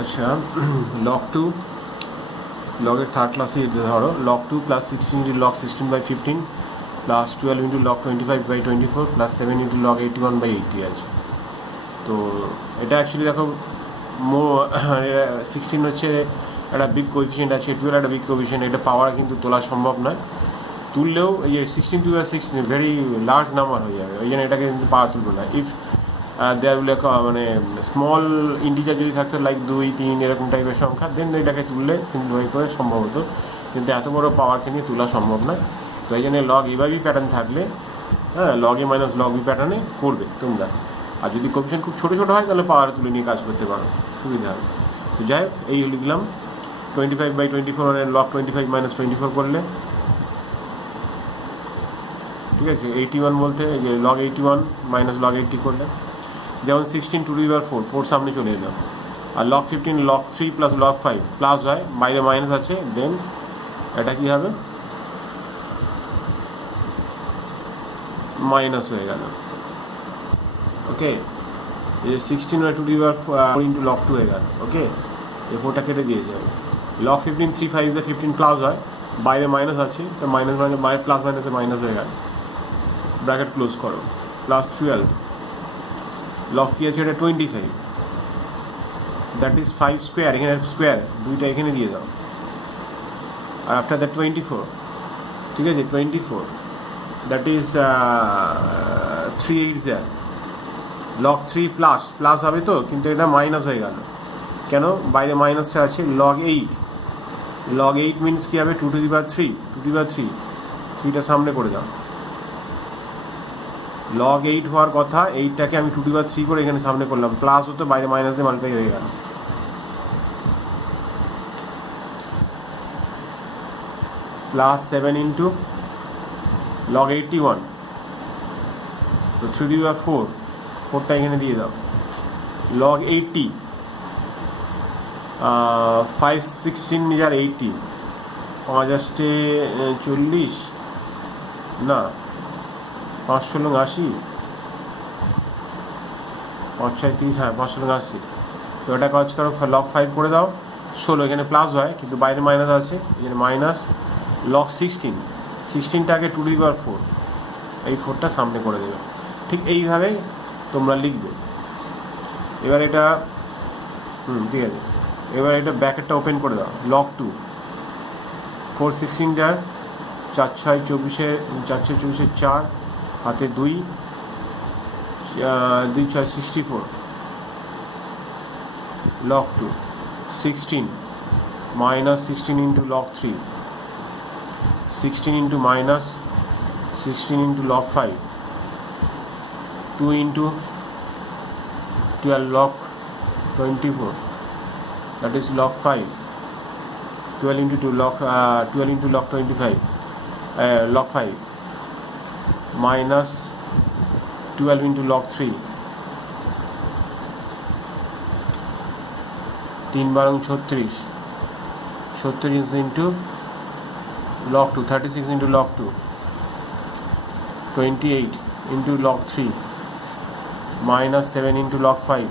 আচ্ছা, log two লগের third ক্লাসে ধরো log two plus 16 into log 16/15 plus 12 into log 25/24 plus 7 into log 81/80 আছে। তো এটা অ্যাকচুয়ালি দেখো 16 হচ্ছে একটা বিগ কোএফিসিয়েন্ট আছে, 12 একটা বিগ কোএফিসিয়েন্ট, এটা পাওয়ার কিন্তু তোলা সম্ভব নয়। তুললেও এই যে 16 টু 16 ভেরি লার্জ নাম্বার হয়ে যাবে, ওই জন্য এটাকে কিন্তু পাওয়ার তুলবে না। ইফ দেয়ার উইল মানে স্মল ইন্টিজার যদি থাকতো লাইক 2, 3 এরকম টাইপের সংখ্যা, দেন এটাকে তুললে সিম্পলিফাই করে সম্ভব হতো, কিন্তু এত বড় পাওয়ারকে নিয়ে তোলা সম্ভব নয়। তো এই জন্য log A by B pattern থাকলে log A minus log B প্যাটার্নে করবে তোমরা। আর যদি কোএফিসিয়েন্ট খুব ছোটো ছোটো হয় তাহলে পাওয়ার তুলে নিয়ে কাজ করতে পারো, সুবিধা হবে। তো যাই হোক, এই লিখলাম 25/24 মানে লগ 25 মাইনাস 24 করলে, ঠিক আছে। 81 বলতে এই যে লগ 81 মাইনাস লগ 80 করলে, যেমন 16 টু দি পাওয়ার 4 সামনে চলে এলো। আর log 15 log 3 plus log 5 plus হয়, বাইরে মাইনাস আছে, দেন এটা কী হবে, মাইনাস হয়ে গেল। ওকে, এই যে 16 to the power 4 into log 2 হয়ে গেল। ওকে, এই 4টা কেটে দিয়ে যাবে। লগ 15 3 5 15 প্লাস হয়, বাইরে মাইনাস আছে, তো মাইনাস মাইনাস প্লাস মাইনাসে মাইনাস হয়ে গেল, ব্র্যাকেট ক্লোজ করো। প্লাস 12 লগ কী আছে, এটা 25, দ্যাট ইজ 5 স্কোয়ার, এখানে স্কোয়ার দুইটা এখানে দিয়ে দাও। আর আফটার দ্যাট 24, ঠিক আছে, 24 that is 3 8 log 3 plus plus হবে তো, কিন্তু এটা মাইনাস হয়ে গেল কেন, বাইরে মাইনাসটা আছে। লগ 8 লগ 8 মিনস কী হবে, 2 to the power 3 2 to the পাওয়ার 3টা সামনে করে দাও। লগ 8 হওয়ার কথা, 8টাকে আমি 2 টু দি পাওয়ার 3 করে এখানে সামনে করলাম, প্লাস হতো, বাইরে মাইনাস দিয়ে মাল্টিপ্লাই হয়ে গেল। প্লাস 7 ইন্টু লগ 81, তো 3 টু দি পাওয়ার 4টা এখানে দিয়ে দাও। লগ 80 5 16 আর 80, 5 আসতে 40 না, 5 ষোলো 80, 5 6 30, হ্যাঁ 5 ষোলো 80। তো এটা কাজ করো, লগ 5 করে দাও, 16 এখানে প্লাস হয় কিন্তু বাইরে মাইনাস আছে, এখানে মাইনাস। লগ 16টাকে 2 টু দি পাওয়ার 4, এই 4টা সামনে করে দেবে। ঠিক এইভাবেই তোমরা লিখবে। এবার এটা ঠিক আছে, এবার এটা ব্র্যাকেটটা ওপেন করে দাও। লগ 2 4 16 4 6 24, 4 6 24, 4 হাতে 2 2 6 64 log 2 16 minus 16 into log 3 16 into minus 16 into log 5 2 into 12 log 24, that is log 5, 12 into 2 log 12 into log 25, log 5 minus 12 into log 3, 3 বারং 36, 36 into log 2, 36 into log 2, 28 into log 3 minus 7 into log 5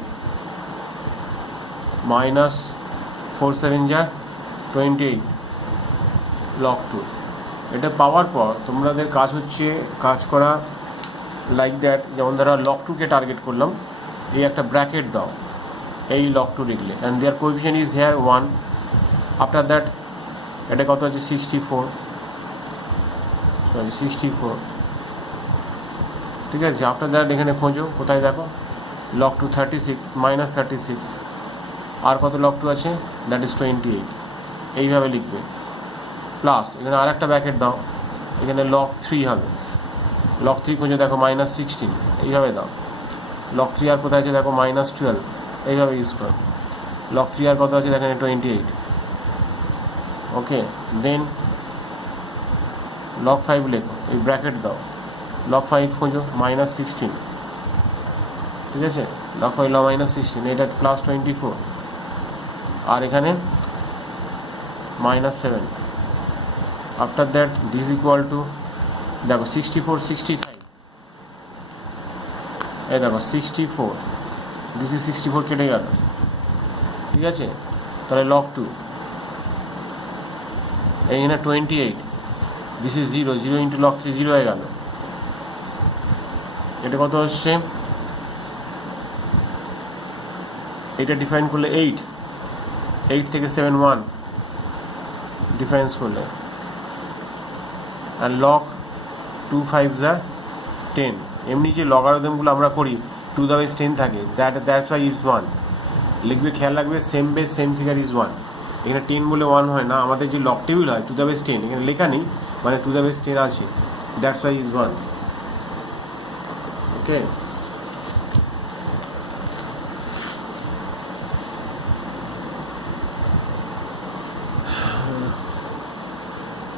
minus 4 7 যা 28 log 2। এটা পাওয়ার পর তোমাদের কাজ হচ্ছে কাজ করা like that, যেমন ধরো log 2কে টার্গেট করলাম, এই একটা ব্র্যাকেট দাও, এই log 2 লিখলে, and there coefficient is here 1। After that এটা কত আছে, 64, ঠিক আছে। আফটার দ্যাট এখানে খোঁজো, কোথায় দেখো, লগ 2 36 মাইনাস 36, আর কত লগ 2 আছে, দ্যাট ইজ 28, এইভাবে লিখবে। প্লাস এখানে আর একটা ব্র্যাকেট দাও, এখানে লগ 3 হবে, লগ 3 খোঁজো, দেখো মাইনাস 16, এইভাবে দাও। লগ 3 আর কোথায় আছে দেখো, মাইনাস 12, এইভাবে ইউজ করো। লগ 3 আর কত আছে দেখেন, 28। ওকে, দেন লগ 5 লেখো, এই ব্র্যাকেট দাও, লগ 5 খোঁজো, মাইনাস 16, ঠিক আছে। লগ 5 মাইনাস 16, এটা প্লাস 24, আর এখানে minus 7। After that this equal to, দেখো 64 65, এই দেখো 64, দিস ইজ 64 কেটে গেল, ঠিক আছে, তাহলে log 2 এইখানে 28, দিস ইজ 0, 0 ইন্টু log 3 0 হয়ে গেল। এটা কত হচ্ছে, এটা ডিফাইন করলে 8 থেকে 7 1 ডিফারেন্স করলে, আর log 2 5 10। এমনি যে লগারিদমগুলো আমরা করি 2 the base 10 থাকে, দ্যাটস ওয়াই ইজ 1 লিখবে, খেয়াল রাখবে same base same figure is 1। এখানে 10 বলে 1 হয় না, আমাদের যে লগ টেবিল হয় 2 the base 10, এখানে লেখা নেই, মানে 2 the base 10 আছে, দ্যাটস ওয়াই ইজ 1। ওকে,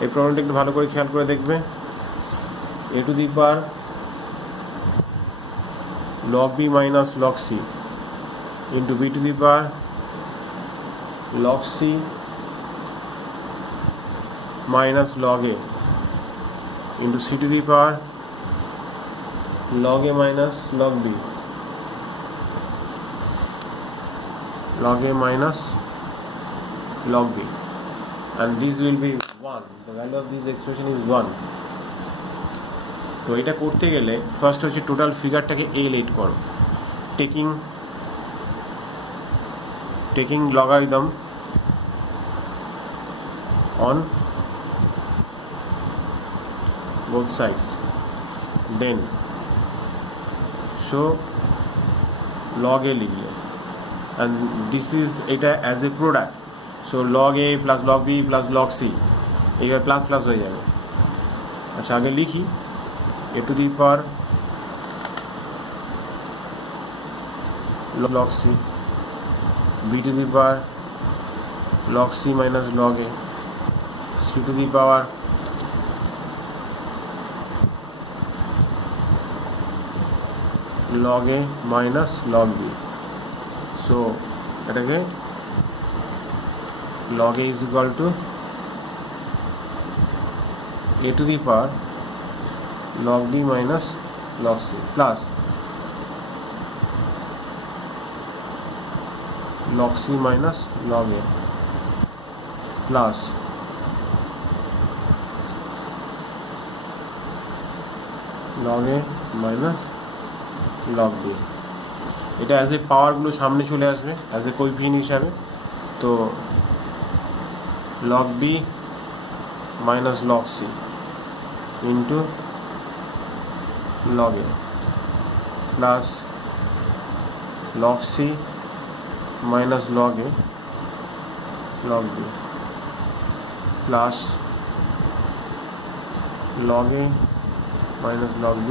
এই প্রবলেমটা একটু ভালো করে খেয়াল করে দেখবে। a to the power log b minus log c into b to the power log c minus log a into c to the power log a minus log b, log a minus log b, and this will be 1. The value of this expression is 1. তো এটা করতে গেলে first হচ্ছে total ফিগারটাকে এ late করো, taking logarithm on both sides, then show log a লিখলে, and this is এটা as a product, so log a plus log b plus log c, এইভাবে plus plus হয়ে যাবে। আচ্ছা, আগে লিখি a to the power log c, b to the power log c minus log a, c to the power log a minus log b। so এটাকে log a is equal to a to the power log b minus log c plus log c minus log a plus log a minus log b। এটা as a পাওয়ারগুলো সামনে চলে আসবে as a coefficient হিসাবে, তো log b minus log c into log a plus log c minus log a log b plus log a minus log b।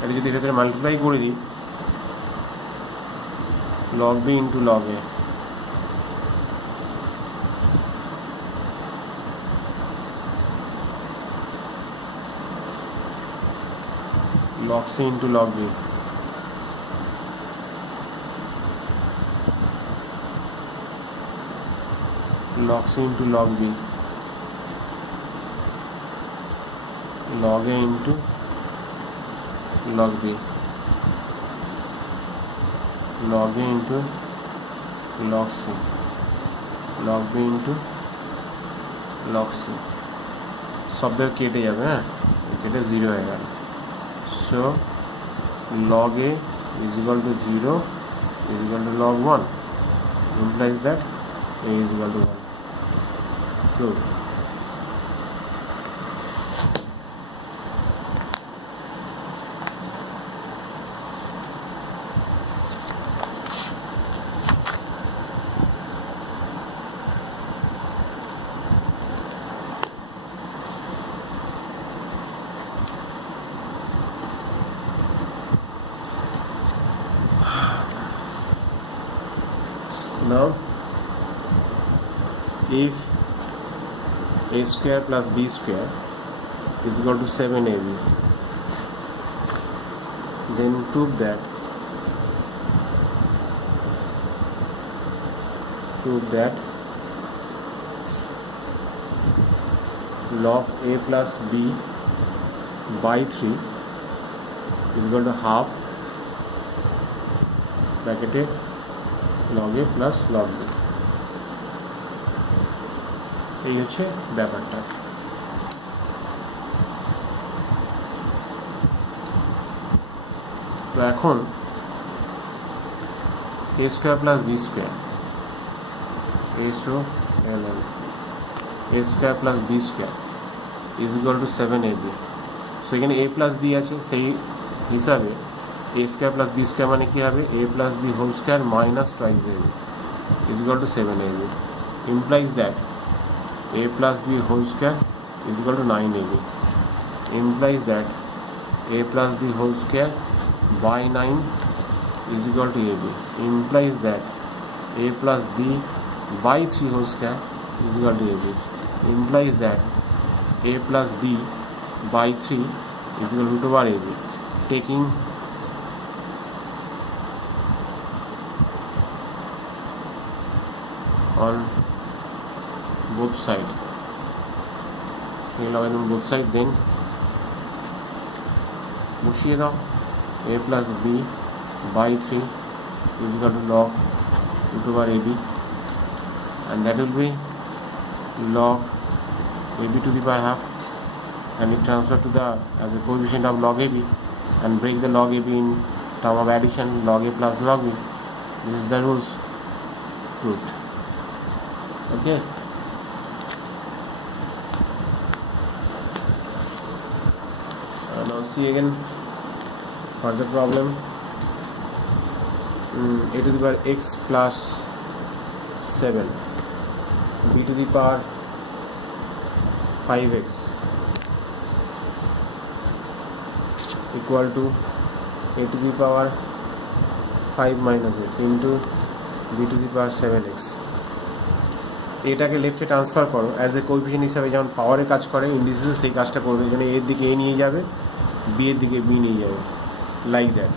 এটা যদি এটার সাথে মাল্টিপ্লাই করে দিই, log b into log a log c into log b log c into log b log a into log b log a into log c log b into log c, সব থেকে কেটে যাবে, হ্যাঁ কেটে 0 হয়ে গেল। so log a is equal to 0 is equal to log 1, implies that a is equal to 1. Good. Now if a square plus b square is equal to 7ab, then prove that log a plus b by 3 is equal to half bracketed log A plus log B, এই হচ্ছে ব্যাপারটা। তো এখন A square plus B square, A square plus B square is equal to 7ab। So এখানে A plus B আছে, সেই হিসাবে A square plus B square মানে কী হবে, A plus B whole square minus twice ab is equal to 7ab, implies that a plus b whole square is equal to 9ab, implies that a plus b whole square by 9 is equal to ab, implies that a plus b by 3 whole square is equal to ab, implies that a plus b by 3 is equal to root over ab. Taking on both sides, log on both sides, then বসিয়ে দাও, a plus b by 3 is equal to log root over ab, and that will be log ab to the power half, and it transfer to the as a coefficient of log ab, and break the log ab in term of addition, log a plus log b. This is the rules proved. Okay. Now see again further problem. A to the power x plus 7, b to the power 5x equal to a to the power 5 minus x into b to the power 7x. এটাকে লেফটে transfer করো as a coefficient হিসাবে, যেমন পাওয়ারে কাজ করে ইন্ডিসিসে সেই কাজটা করবে, যেন এর দিকে এ নিয়ে যাবে, বি এর দিকে বি নিয়ে যাবে, like that.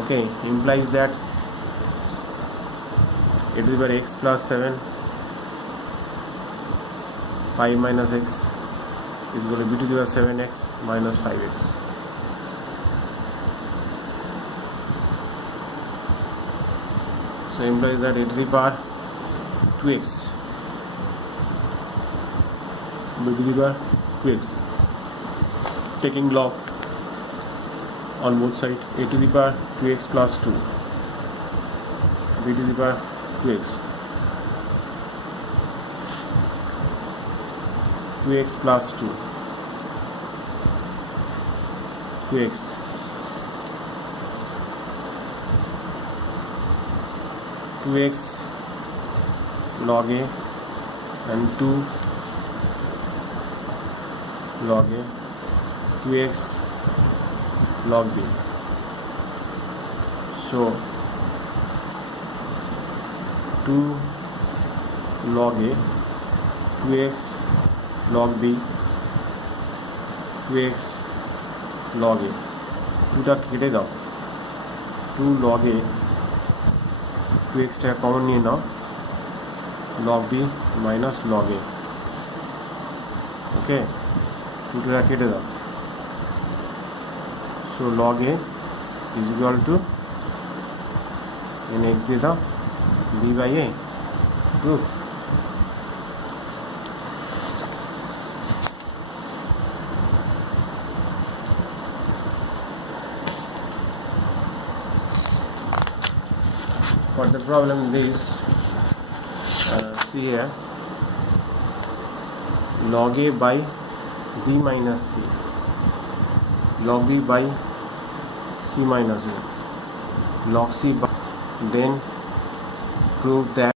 Okay, implies that a to the power x plus 7 5 minus x is equal to b to the power 7x minus 5x. So implies that a to the power 2x, b to the power 2x, taking log on both sides, a to the power 2x plus 2, b to the power 2x, 2x plus 2, 2x, x log a and 2 log a, 2x log b. So 2 log a, 2x log b, 2x log a, 2টা কেটে দাও, 2 log a, 2x টাকা common নিয়ে নাও, log b minus log a, okay, 2টা কেটে দাও। So log a is equal to এখানে x দিয়ে দাও, b by a, to for the problem this see here, log a by b minus c, log b by c minus a, log c by, then prove that